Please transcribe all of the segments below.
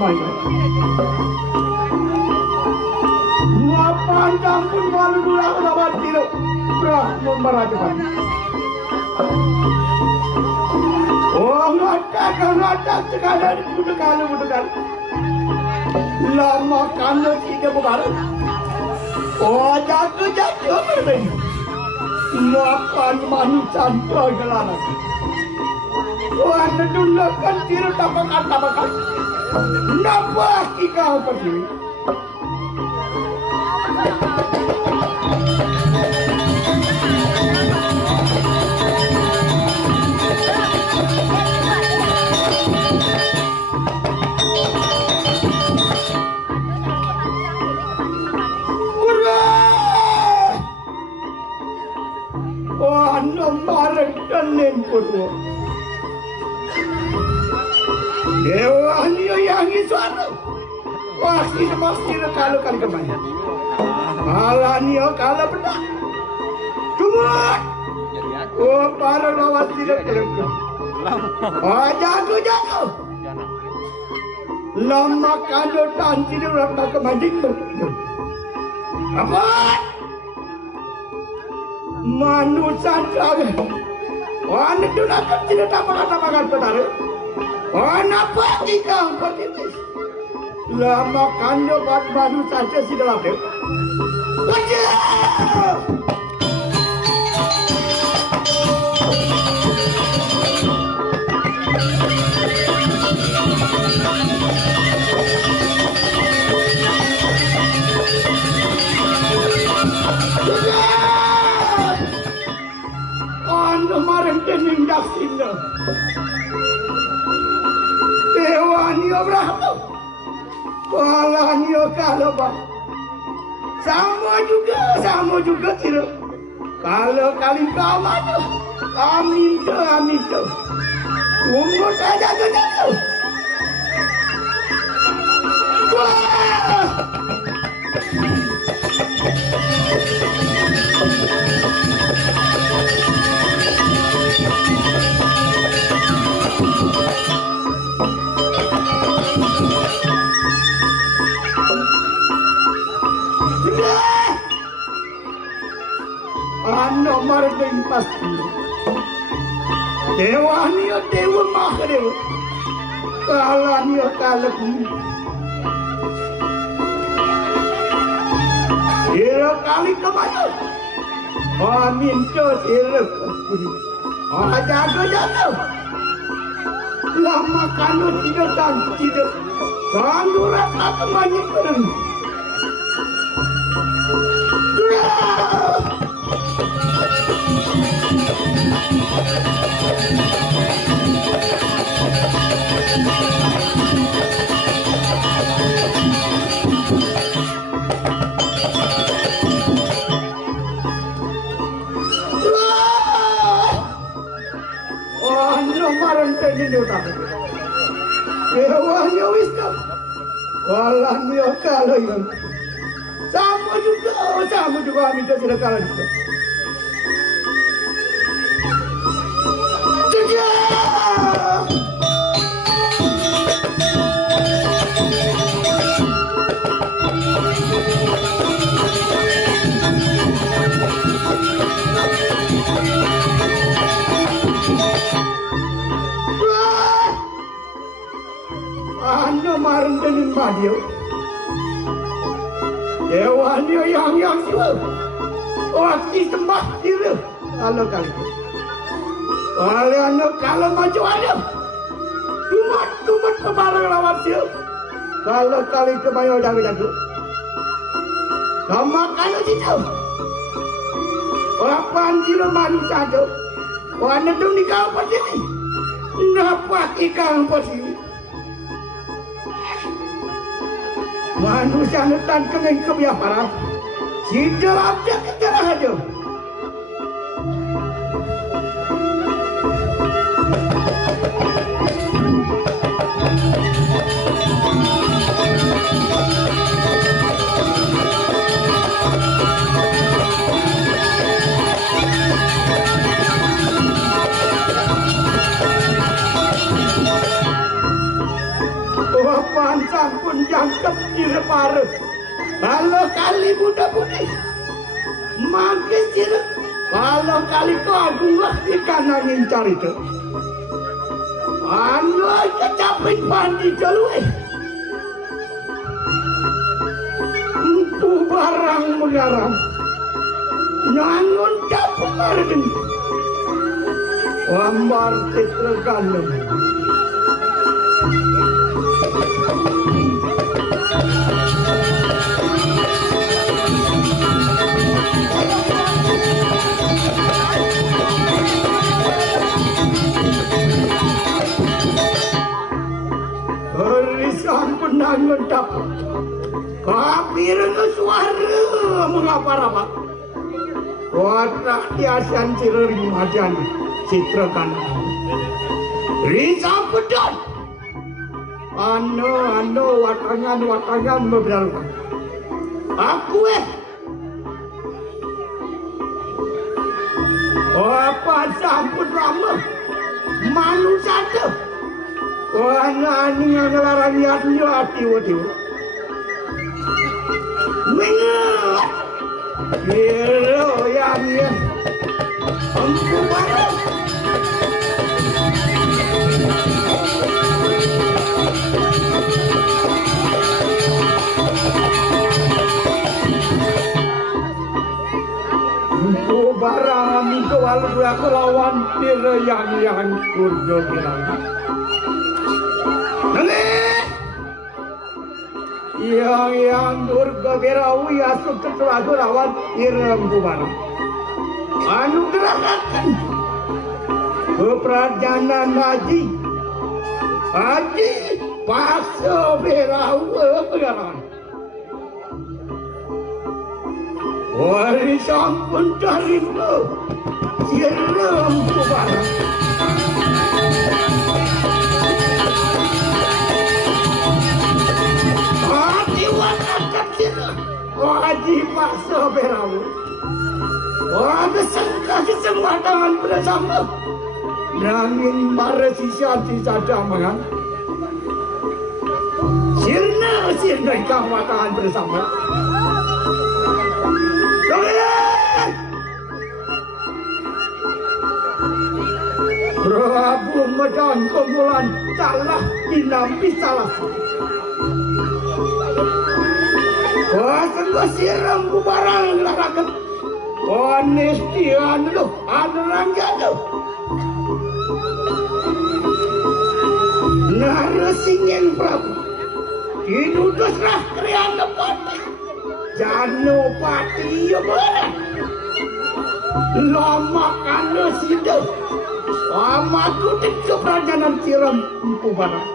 kemana? Mapan campur malu dulu aku dapat tidak berah membarajakan. Oh ngata sekali budak. Lama kanda tidak bukan. Oh jatuh berbeda. Mapan manusia perjalanan. Oh anda dunakan tidak tapakan. Napa kau pergi? Dewa niyo yang isuano. Wah, pasti kalau kemana. Malah niyo kalau benar. Cuma. Oh, para lawan tidak terus. Oh, jago. Lama kalau tanti dia orang kemana tu. Apa? Manusia jaga. Oh, itu nak tidak tapakan benar. Oh, napa kau begitu? Lama kando buat baru saja si dalam tu. Anda marah dengan dasarnya. Dewa niyo berapa? Walau niyo kalau bah, sama juga tidak. Kalau kali kau maju, amin tu. Umur tak jaga. Wah! Anda marga pasti. Dewa mahdewa. Kala niyo kalaku. Ira kali kemana? Amin to sila. Jago. Lama kanu tidak. Sandurat aku banyak perang. Dewa wisna. Walau niyo kalau yang sama juga minta silakan juga. Anda marah dengan Madio. Dewa niyo yang siwa. Waktu sembah diri. Kalau kali. Kalau maju ada. Cuma kemarang lawan siwa. Kalau kali kebayo jago. Sama kalau situ. Lapan kilo manusia tu. Wana tu ni kau pasti. Napa kau pasti. Manusia netan kena kebiasaan. Si dalam dia kejarah aja. Panca tangkap di repare. Kalau kali budak-budak makin sirap. Kalau kali kau agung ikan angin cari tu. Anu kecapin pandi jalui. Empu barang mengarang. Nyangun dapur margen. Wambar citra gandum. Sampun nangun dapur. Kapir suara mengapa-apa. Kotak tiasan cirering majan citrakan. Risa pedot. Ano watangan beberapa. Aku apa sampun lama manusia tu. Nani yang ngelarang lihatnya hati-hati. Mengat. Kira yang empu barang. Empu barang itu walau aku lawan kira yang kurdo bilang. Yang Durga Berawi asuk ketelagu lawan Irem Kubara. Anu gerakan keprajanan Haji Paso Berawi gerakan. Warisan pentarima Irem Kubara. Haji Paso Berawi. Ada sangka semua tangan bersama. Nangin marah sisa damangan. Sirna ikaw tangan bersama. Prabu Medan Kumulan salah dinampi salah. Sungguh siram ku barang larakan. Honesty anu rangga tu. Narasingin Prabu. Dinutuslah krian lepati. Janopati ya barang. Lama kana sido. Amat kutik keprajanan siram ku barang.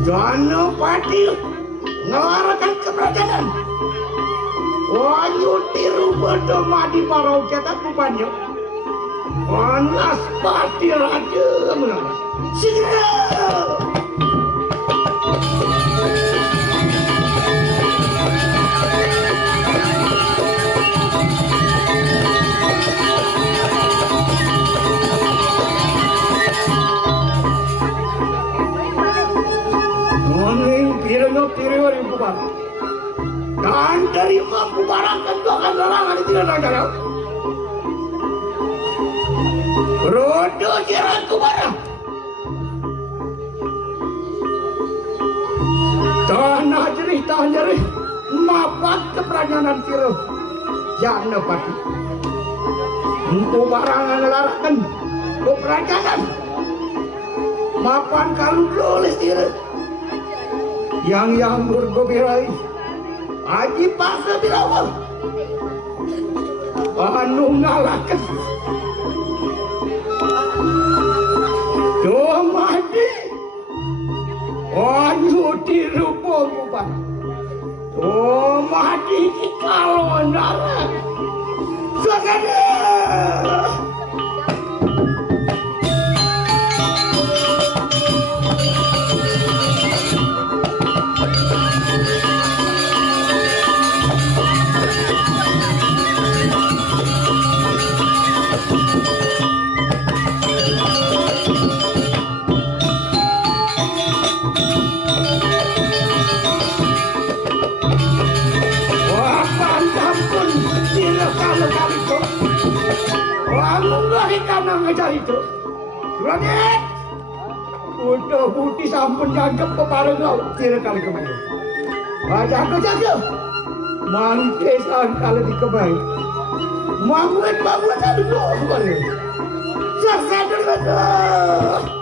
Janopati ngelarakan keprajanan. Wanyu tiru berdomadi parau cetak rupanya. Panas pati raja menara. Segera. Tiru ribu barang. Dan dari mampu barang tentu akan larangan tidak ada. Rodo jiranku barang. Tanah jerih, mapat keprajanan sirup. Jangan pati. Mampu barang larangan keprajanan. Mapan kalau boleh sirup. Yang bergobirai Haji Paso Berawi anu ngalakan Domadi anu dirupa rupa Domadi kalau nara segera. Wah, ikan ngejar itu. Raden, udah putih sampun nganggep pepareng laut tira kali kemarin. Jaga. Mantesan kali di kemarin. Bangun tadi dulu kemarin. Sadar betul.